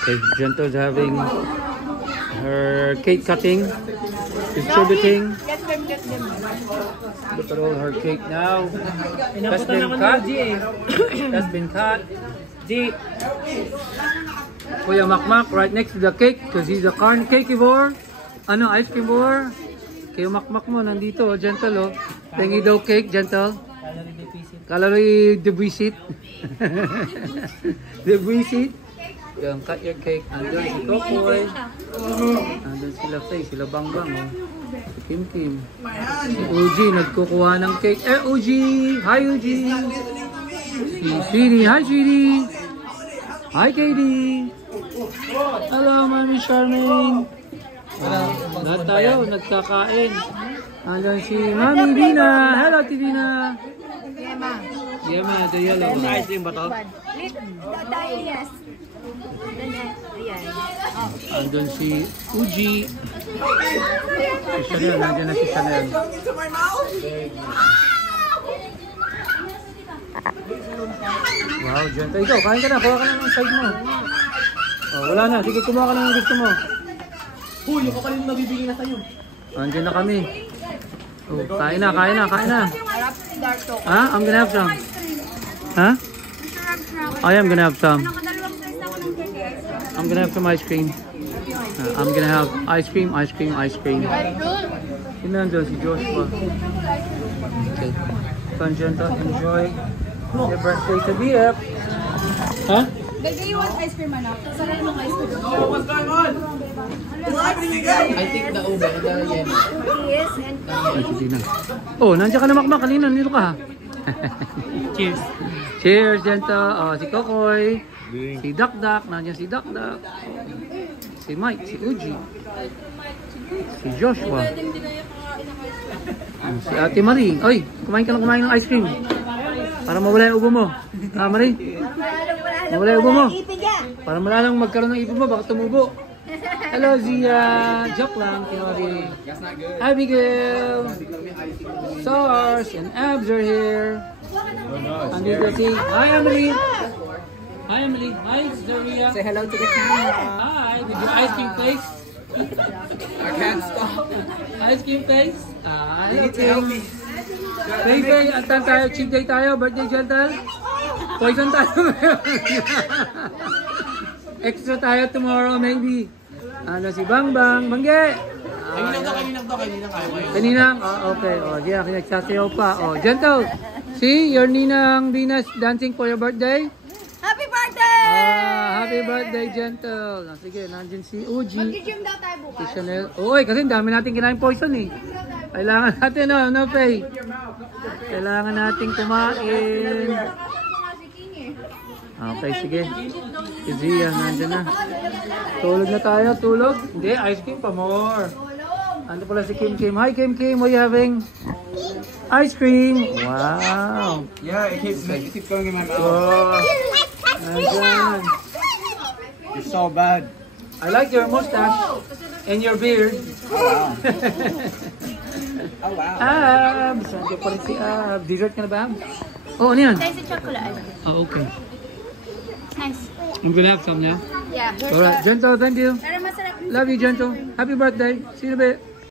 Okay, Gentle's having her cake cutting, distributing. Look at all her cake now. That's been cut. That's been cut. Kuya Makmak right next to the cake because he's a corn cakeivore. Ano, ice cream boar. Kuya Makmak mo nandito, Gentle oh. Tingi daw cake, Gentle. Calorie deficit. Deficit. Yung cut your cake. Andun si Kokoy. Andun sila Faye, sila Bangbang oh. Si Kim Kim. Si Uji nagkukuha ng cake. Uji! Hi Uji! Si Sweetie. Hi Sweetie! Hi Katie! Hello Mami Charmaine! Lahat tayo nagkakain. Andun si Mami Dina! Hello Tivina! Yema, the yellow. Ice cream ba to? Yes. Andun si Uji. Si Chanel, nandiyan na si Chanel. Wow, Gentle. Ikaw, kain ka na. Kuha ka na ng side mo. Oh, wala na. Sige, kumuha ka na ng gusto mo. Huy, yung kapalin mabibigyan na sa'yo. Andiyan na kami. Oh, kain na, kain na, kain na. Ha? I'm gonna have some. Ha? I am gonna have some. I'm gonna have some ice cream. I'm gonna have ice cream, ice cream, ice cream. Yun nandun si Joshua. Okay. Gentle, enjoy your birthday to BF. Huh? Baby, you want ice cream, anak? Sarap ng ice cream. What's going on? What's happening again? I think the Uber, the Yemi. Yes, and oh, nandiyan ka na Makmak. Kanina, nandito ka ha. Cheers. Cheers, Gentle. Oh, si Kokoy. Si Dakdak. Nandiyan si Dakdak. Si Mike, si Uji. Si Joshua. Si Ate Marie. Oy, kumain ka lang kumain ng ice cream. Para mawala yung ubo mo. Ha, Marie? Mawala yung ubo mo. Para mala lang magkaroon ng ipon mo, baka tumubo. Hello, Zia. Joke lang, Kinori. Abigail. Stars and Abs are here. Andito si... Hi, Emily. Hi, Emily. Hi, Zaria. say hello to the camera. Hi. Did you ice cream place? I can't stop. Ice cream place? You need to help me. Baby, antan tayo. Cheat day tayo. Birthday, Gentle. Poison tayo. Extra tayo tomorrow, maybe. Ano si Bangbang? Bangge! Kaninang? Oh, okay. Oh, diyan, kinagsasayaw pa. Oh, Gentle. See, your Ninang Venus dancing for your birthday. Happy birthday! Happy birthday, Gentle. Oh, sige, nandiyan si Uji. Mag-gym daw tayo bukas. Si Chanel. Uy, kasi dami natin kinain poison eh. Kailangan natin, no, Faye? Kailangan natin kumain. Okay, sige. Si Zia, nandiyan na. Tulog na tayo, tulog. Hindi, ice cream pa more. Ano pala si Kim Kim. Hi, Kim Kim. What are you having? Ice cream. Wow. Yeah, it keeps going in my mouth. Oh, nandiyan. It's so bad. I like your mustache and your beard. Wow. Oh, wow. Abs. Nandiyan pa rin si Abs. Dessert ka na ba, Abs? Oh, ano yan? Nice chocolate. Oh, okay. Nice. I'm gonna have some, yeah? Yeah. Alright, Gentle, thank you. Pero masarap. Love you, Gentle. Happy birthday. See you in a bit.